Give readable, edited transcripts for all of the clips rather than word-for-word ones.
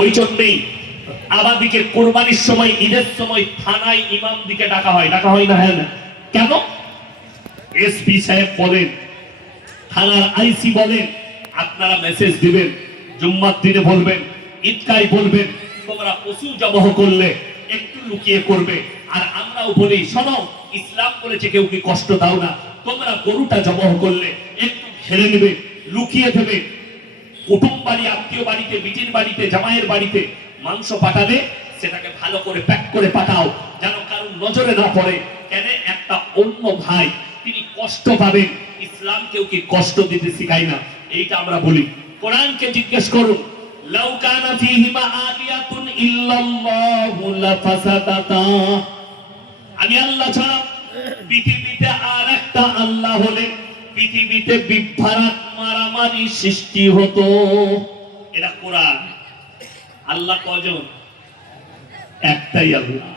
ওই জন্যই আমাদিকে কোরবানির সময়, ঈদের সময় থানায় ইমাম দিকে ডাকা হয় না? হ্যাঁ না? কেন? এসপি সাহেব বলেন, থানার আইসি বলেন, আপনারা মেসেজ দিবেন, জুম্মার দিনে বলবেন, ঈদগায় বলবেন, তোমরা পশু জবাহ করলে একটু লুকিয়ে করবে। আর আমরাও বলি, শোনো, ইসলাম বলেছে কেউ কি কষ্ট দাও না, তোমরা গরুটা জবাহ করলে একটু ঘেরে নেবে, লুকিয়ে দেবে। কুটুম বাড়ি, আত্মীয় বাড়িতে, বিটির বাড়িতে, জামাইয়ের বাড়িতে মাংস পাঠাবে, সেটাকে ভালো করে প্যাক করে পাঠাও, যেন কারণ নজরে না পড়ে। কেন? একটা অন্য ভাই তিনি কষ্ট পাবেন। ইসলাম কেউ কি কষ্ট দিতে শিখায় না, এইটা আমরা বলি। কোরআনকে জিজ্ঞেস করুন, লাউ কানা ফীহিমা আলিয়াতুন ইল্লাল্লাহু লাফাসাদাতা। আমি আল্লাহ ছাড়া পৃথিবীতে আর একটা আল্লাহ হলে পৃথিবীতে বিভ্রাট, মারামারি সৃষ্টি হতো। এটা কোরআন। আল্লাহ কজন? একটাই আল্লাহ।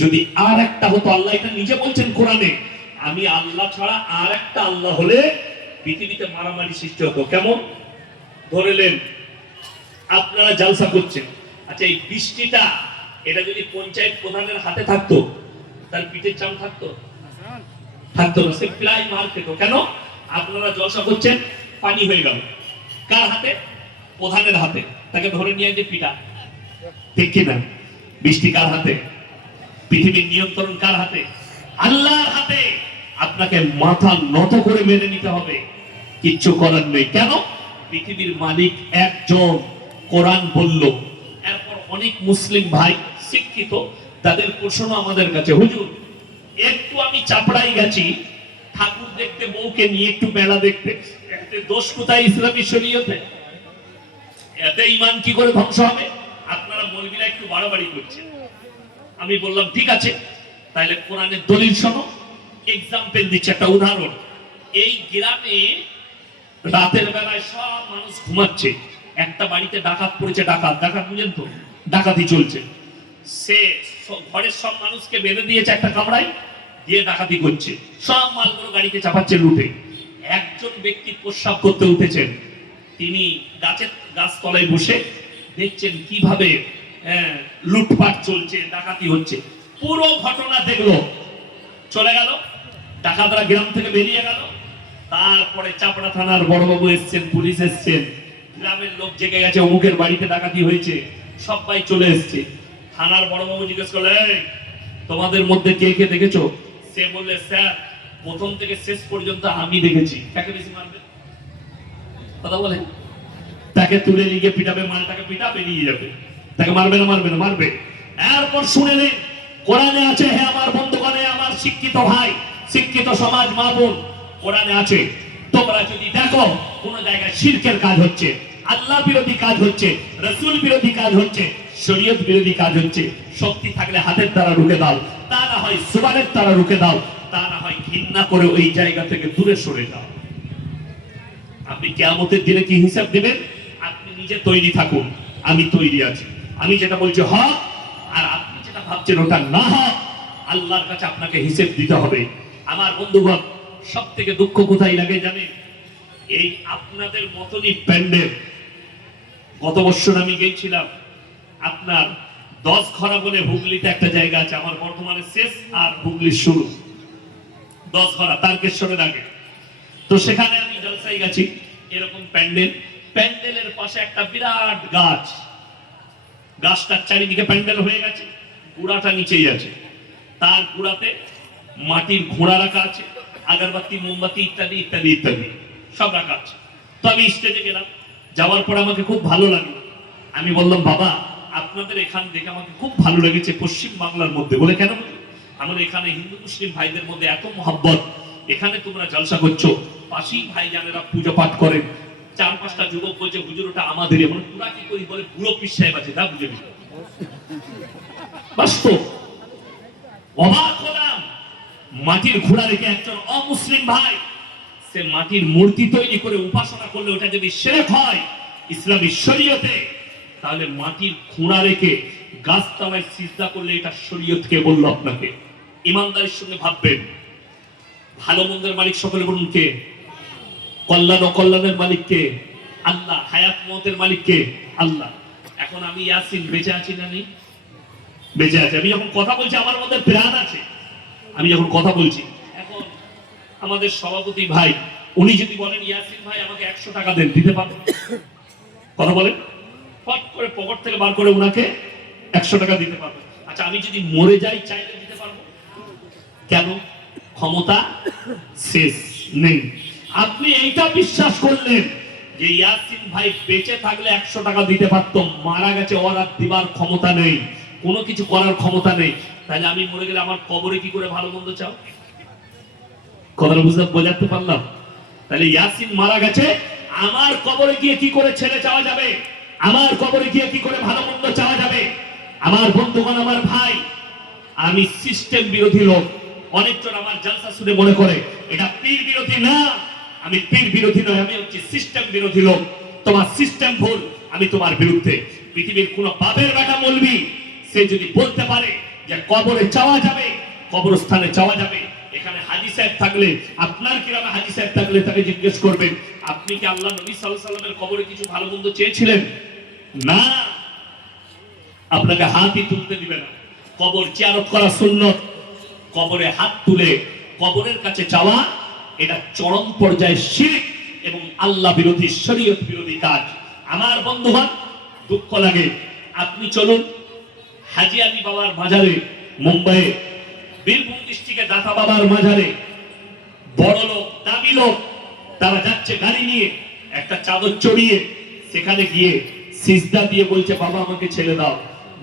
যদি আর একটা হতো, আল্লাহ এটা নিজে বলছেন কোরআনে, আমি আল্লাহ ছাড়া আর একটা আল্লাহ হলে পৃথিবীতে মারামারি সৃষ্টি হতো। কেমন? ধরেলেন আপনারা জালসা করছেন, আচ্ছা এই বৃষ্টিটা এটা যদি পঞ্চায়েত প্রধানের হাতে থাকতো, তার পিঠের চাম থাকতো? থাকতো না, সে প্রায় মার খেত। কেন? আপনারা জলসা করছেন, পানি হয়ে গেল, কার হাতে? প্রধানের হাতে। তাকে ধরে নিয়ে যে পিটা, ঠিক কিনা? বৃষ্টি কার হাতে? পৃথিবীর নিয়ন্ত্রণ কার হাতে? আল্লাহর হাতে। আপনাকে মাথা নত করে মেনে নিতে হবে, কিচ্ছু করার নেই। কেন? পৃথিবীর মালিক একজন, কোরআন বলল। এরপর অনেক মুসলিম ভাই শিক্ষিত, তাদের প্রশ্ন আমাদের কাছে, হুজুর একটু আমি চাপড়াই গেছি ঠাকুর দেখতে, বউকে নিয়ে একটু মেলা দেখতে, এতে দোষ কোথায় ইসলামী শরীয়তে? এতে ঈমান কি করে ধ্বংস হবে? আপনারা মৌলবীরা একটু বাড়াবাড়ি করছেন। আমি বললাম ঠিক আছে, তাহলে কোরআনের দলিল শোনো। এক্সাম্পল দিচ্ছি, একটা উদাহরণ। এই গ্রামে রাতের বেলায় সব মানুষ ঘুমাচ্ছে, একটা বাড়িতে ডাকাত পড়েছে। ডাকাত বুঝেন তো? ডাকাতি চলছে। সে ঘরের সব মানুষকে বেঁধে দিয়েছে একটা কামরায়, দিয়ে ডাকাতি করছে, সব মালগুলো গাড়িতে চাপাচ্ছে লুটে। একজন ব্যক্তি প্রস্রাব করতে উঠেছেন, তিনি গাছ তলায় বসে দেখছেন কিভাবে লুটপাট চলছে, ডাকাতি হচ্ছে। পুরো ঘটনা দেখলো, চলে গেল, ডাকাতরা গ্রাম থেকে বেরিয়ে গেল। তারপরে চাপড়া থানার বড়বাবু এসছেন, পুলিশ এসছেন, গ্রামের লোক জেগে গেছে, অমুকের বাড়িতে ডাকাতি হয়েছে, সবাই চলে এসছে। থানার বড়বাবু জিজ্ঞেস করলে, তোমাদের মধ্যে কে কে দেখেছো? সে বললে, স্যার প্রথম থেকে শেষ পর্যন্ত আমি দেখেছি। কাকে বেশি মারবে? কথা বলেন। তাকে তুলে নিয়ে পিটাবে, মালটাকে পিটা, বেরিয়ে যাবে। তাকে মারবে না? মারবে। এরপর শুনে নিন, কোরআনে আছে, হে আমার বন্ধুগণ, আমার শিক্ষিত ভাই, শিক্ষিত সমাজ, মা বোন, কোরআনে আছে, তোমরা যদি দেখো কোন জায়গায় শিরকের কাজ হচ্ছে, আল্লাহ বিরোধী কাজ হচ্ছে, রাসূল বিরোধী কাজ হচ্ছে, শরীয়ত বিরোধী কাজ হচ্ছে, শক্তি থাকলে হাতের দ্বারা রুখে দাও, তা না হয় সুবানের দ্বারা রুখে দাও, তা না হয় ঘৃণা করে ওই জায়গা থেকে দূরে সরে যাও। আপনি কিয়ামতের দিনে কি হিসাব দিবেন? আপনি নিজে তৈরি থাকুন, আমি তৈরি আছি। আমি যেটা বলছি হক, আর আপনি যেটা ভাবছেন ওটা না হক, আল্লাহর কাছে আপনাকে হিসেব দিতে হবে। আমার বন্ধুগণ, সব থেকে দুঃখ কোথায় লাগে জানেন? এই আপনাদের মতনই প্যান্ডেল। গত বছর আমি গিয়েছিলাম আপনার 10 ঘরা বলে হুগলিতে একটা জায়গা আছে, আমার বর্তমানে শেষ আর হুগলির শুরু। 10 ঘরা তারকেশ্বরের আগে। তো সেখানে আমি জলসায় গেছি, এরকম প্যান্ডেলের পাশে একটা বিরাট গাছ, গাছটার চারিদিকে প্যান্ডেল হয়ে গেছে, গুড়াটা নিচেই আছে। তার গুড়াতে মাটির ঘোড়া রাখা আছে, আগরবাতি, মোমবাতি ইত্যাদি ইত্যাদি ইত্যাদি সব রাখা আছে। তো আমি স্টেজে গেলাম, যাওয়ার পর আমাকে খুব ভালো লাগলো। আমি বললাম, বাবা আপনাদের এখান দেখে আমাকে খুব ভালো লেগেছে, পশ্চিম বাংলার মধ্যে। বলে, কেন? আমাদের এখানে হিন্দু মুসলিম ভাইদের মধ্যে এত মহব্বত, এখানে তোমরা জলসা করছো, পাশেই ভাই জানেরা পুজো পাঠ করেন। 4-5টা যুবক বলছে, হুজুর ওটা আমাদের। মানে তোরা কি করি? বলে বুড়ো পীর সাহেব আছে, তা বুঝে নি। বাস্তব অবাক হলাম, মাটির ঘোড়া রেখে একজন অমুসলিম ভাই সে মাটির মূর্তি তৈরি করে উপাসনা করলে ওটা যদি শিরক হয় ইসলামী শরীয়তে, তাহলে মাটির ঘোড়া রেখে গাছতলায় সিজদা করলে এটা শরীয়ত কে বলল আপনাকে? ইমানদারির সঙ্গে ভাববেন। ভালো মন্দের মালিক সকলে বলুন কে? কল্যাণ অকল্যাণের মালিক কে? আল্লাহ। হায়াত মতের মালিক কে? আল্লাহ। এখন আমি ইয়াসিন বেঁচে আছি না নেই? বেঁচে আছে। আমি যখন কথা বলছি আমার মধ্যে প্রাণ আছে। আমি যখন কথা বলছি, এখন আমাদের সভাপতি ভাই উনি যদি বলেন ইয়াসিন ভাই আমাকে 100 টাকা দেন, দিতে পারবেন? কথা বলেন, ফট করে পকেট থেকে বার করে উনাকে 100 টাকা দিতে পারবেন। আচ্ছা আমি যদি মরে যাই চাইলে দিতে পারবো? কেন? ক্ষমতা শেষ নেই। আপনি এইটা বিশ্বাস করলেন যে ইয়াসিন ভাই বেঁচে থাকলে 100 টাকা দিতে পারতো, মারা গেছে, ওর আর দিবার ক্ষমতা নেই, কোনো কিছু করার ক্ষমতা নেই। তাহলে আমি মরে গেলে আমার কবরে কি করে ভালো মন্দ চাও? কথাটা বোঝাতে পারলাম? তাহলে ইয়াসিন মারা গেছে, আমার কবরে গিয়ে কি করে ছেড়ে চাওয়া যাবে? আমার কবরে গিয়ে কি করে ভালো মন্দ চাওয়া যাবে? আমার বন্ধুগণ, আমার ভাই, আমি সিস্টেম বিরোধী লোক। অনেকজন আমার জালসা শুনে মনে করে এটা পীর বিরোধী। না, আমি পীর বিরোধী নয়, আমি হচ্ছে সিস্টেম বিরোধী লোক। তোমার সিস্টেম ভুল, আমি তোমার বিরুদ্ধে। পৃথিবীর কোন বাপের বেটা মৌলবি সে যদি বলতে পারে যে কবরে চাওয়া যাবে, কবরস্থানে চাওয়া যাবে, এখানে হাজী সাহেব থাকলে, আপনার গ্রামে হাজী সাহেব থাকলে তাকে জিজ্ঞেস করবেন আপনি কি আল্লাহ নবী সাল্লাল্লাহু আলাইহি ওয়াসাল্লামের কবরে কিছু ভালো মন্দ চেয়েছিলেন? না, আপনাকে হাতই তুলতে দিবে না। কবর জিয়ারত করা সুন্নত। কবরে হাত তুলে কবরের কাছে যাওয়া এটা চরম পর্যায়ে শিরক এবং আল্লাহ বিরোধী, শরীয়ত বিরোধী কাজ। আমার বন্ধুগণ, দুঃখ লাগে, আপনি চলুন হাজী আলী বাবার মাজারে, মুম্বাইয়ে বীরভূম ডিস্ট্রিক্টে দাতা বাবার মাজারে, বড় লোক, দামি লোক, তারা যাচ্ছে গাড়ি নিয়ে, একটা চাদর চড়িয়ে, সেখানে গিয়ে সিজদা দিয়ে বলছে বাবা আমাকে ছেড়ে দাও,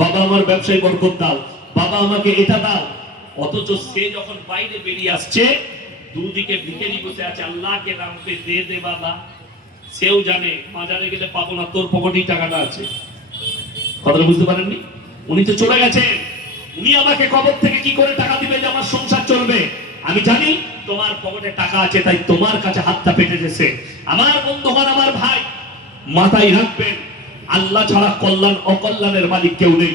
বাবা আমার ব্যবসায় বরকত দাও, বাবা আমাকে এটা দাও। অথচ সে যখন বাইরে বেরিয়ে আসছে, দুদিকে ভিখারি বসে আছে, আল্লাহকে নাম পে দে দে বাবা। সেও জানে মাজারে গেলে পাবো না, তোর পকেটেই টাকাটা আছে। কথাটা বুঝতে পারেননি? উনি তো চলে গেছেন, উনি আমাকে কবর থেকে কি করে টাকা দিবে যে আমার সংসার চলবে? আমি জানি তোমার পকেটে টাকা আছে, তাই তোমার কাছে হাতটা পেতেছে। আমার বন্ধুগণ, আমার ভাই, মাথায় রাখবেন আল্লাহ ছাড়া কল্যাণ অকল্যাণের মালিক কেউ নেই।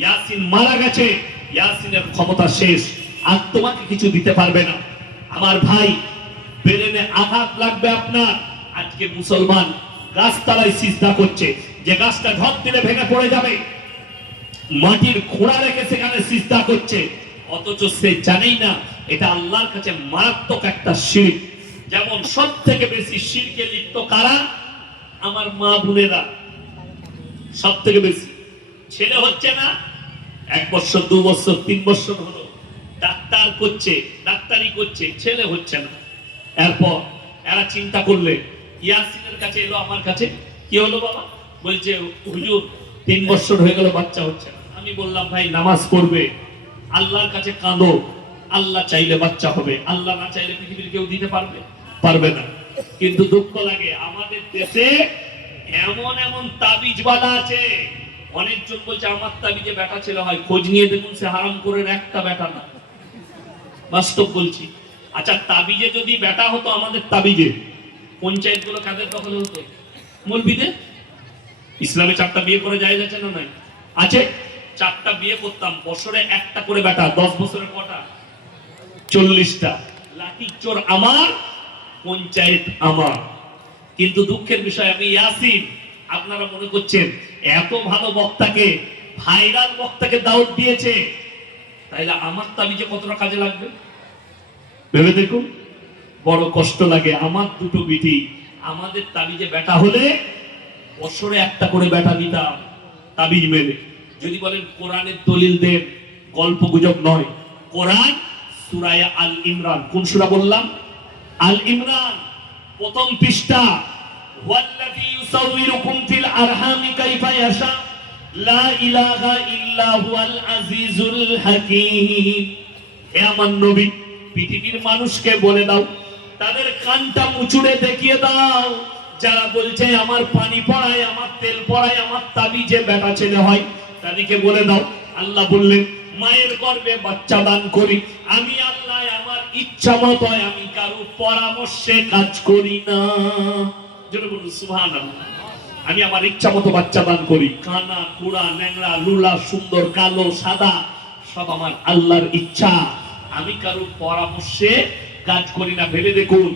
ইয়াসিন মারা গেছে, ইয়াসিনের ক্ষমতা শেষ, আর তোমাকে কিছু দিতে পারবে না। আমার ভাই, ব্রেনে আঘাত লাগবে আপনার। আজকে মুসলমান গাছতলায় সিজদা করছে, যে গাছটা ঢপ দিলে ভেঙে পড়ে যাবে, মাটির খোঁড়া রেখে সেখানে সিজদা করছে, অথচ সে জানেই না এটা আল্লাহর কাছে মারাত্মক একটা শিরক। যেমন সব থেকে বেশি শিরকে লিপ্ত কারা? আমার মা বোনেরা সব থেকে বেশি। ছেলে হচ্ছে না, 1 বছর 2 বছর 3 বছর হলো, ডাক্তার করছে, ডাক্তারি করছে, ছেলে হচ্ছে না। এরপর এরা চিন্তা করলে ইয়াসিনের কাছে এলো, আমার কাছে, কি হলো বাবা? বলছে হুজুর 3 বছর হয়ে গেল, বাচ্চা হচ্ছে না। আমি বললাম ভাই নামাজ পড়বে, আল্লাহর কাছে কাঁদো, আল্লাহ চাইলে বাচ্চা হবে, আল্লাহ না চাইলে পৃথিবীর কেউ দিতে পারবে না। কিন্তু দুঃখ লাগে আমাদের দেশে এমন এমন তাবিজওয়ালা আছে, অনেকজন বলছে আমার তাবিজে বেটা ছেলে হয়, খোঁজ নিয়ে দেখুন সে হারাম করে একটা বেটা না। বাস্তব বলছি। আচ্ছা তাবিজে যদি বেটা হতো, আমাদের তাবিজে পঞ্চায়েত গুলো কাদের দখলে হতো? মৌলবীদের। ইসলামে 4টা বিয়ে করে যায় যাচ্ছে না? নাই আছে। 4টা বিয়ে করতাম, বছরে একটা করে বেটা, 10 বছরে কটা? 40টা। লাঠি চোর আমার, পঞ্চায়েত আমার। কিন্তু দুঃখের বিষয়, আমি ইয়াসিন, আপনারা মনে করছেন এত ভালো বক্তাকে, ভাইরাল বক্তাকে দাওয়াত দিয়েছে, তাইলে আমার তাবিজে কতটা কাজে লাগবে ভেবে দেখুন। বড় কষ্ট লাগে। আমার 2টো বিটি, আমাদের তাবিজে বেটা হলে বছরে একটা করে বেটা নিতাম তাবিজ মেনে। যদি বলেন কোরআনের দলিল দেন, গল্প গুজব নয়। কোরআন সূরা আল ইমরান, কোন সূরা বললাম? আল ইমরান, প্রথম পৃষ্ঠা, ওয়াল্লাযী ইউসাউবিরুকুম ফিল আরহামি কাইফা ইয়াশা লা ইলাহা ইল্লা হুয়াল আজিজুল হাকীম। হে আমার নবী, পৃথিবীর মানুষকে বলে দাও, তাদের কানটা মুচুড়ে দেখিয়ে দাও, যারা বলছে আমার পানি পড়ায়, আমার তেল পড়ায়, আমার তাবিজে বেটা ছেলে হয়, তাদেরকে বলে দাও আল্লাহ বললেন মায়ের গর্ভে বাচ্চা দান করি আমি আল্লাহ, আমার ইচ্ছা মতো, আমি কারো পরামর্শে কাজ করি না। যেন বলুন সুবহানাল্লাহ। আমি আমার ইচ্ছা মতো বাচ্চা দান করি, কানা কুড়া ন্যাংরা লুলা সুন্দর কালো সাদা সব আমার আল্লাহর ইচ্ছা, আমি কারো পরামর্শে কাজ করি না। ভেবে দেখুন,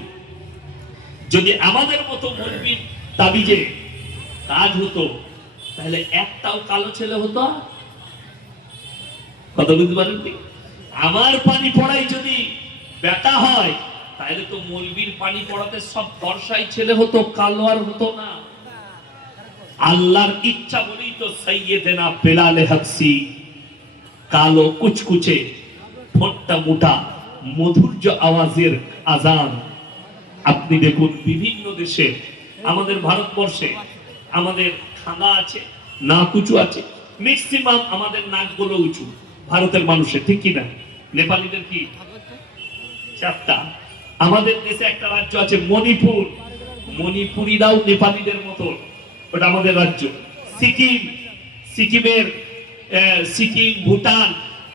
যদি আমাদের মতো মৌলবীর তাবিজে কাজ হতো, তাহলে একটাও কালো ছেলে হতো? কথা বুঝতে পারেননি? আমার পানি পড়াই যদি বেটা হয়, তাহলে তো মৌলবীর পানি পড়াতে সব বর্ষাই ছেলে হতো, কালো আর হতো না। আল্লাহর ইচ্ছা বলেই তো সাইয়েদেনা বেলাল হাবসি কালো কুচকুচে ঠোঁটটা মোটা মধুর্য আওয়াজের আজান। আপনি দেখুন বিভিন্ন দেশে, আমাদের ভারতবর্ষে আমাদের খাঁদা আছে, নাক উঁচু আছে, ম্যাক্সিমাম আমাদের নাকগুলো উঁচু ভারতের মানুষের, ঠিক কি না? নেপালিদের কি চারটা? আমাদের দেশে একটা রাজ্য আছে মণিপুর, মণিপুরিরাও নেপালিদের মতো, ওটা আমাদের রাজ্য। সিকিম, সিকিমের সিকিম, ভুটান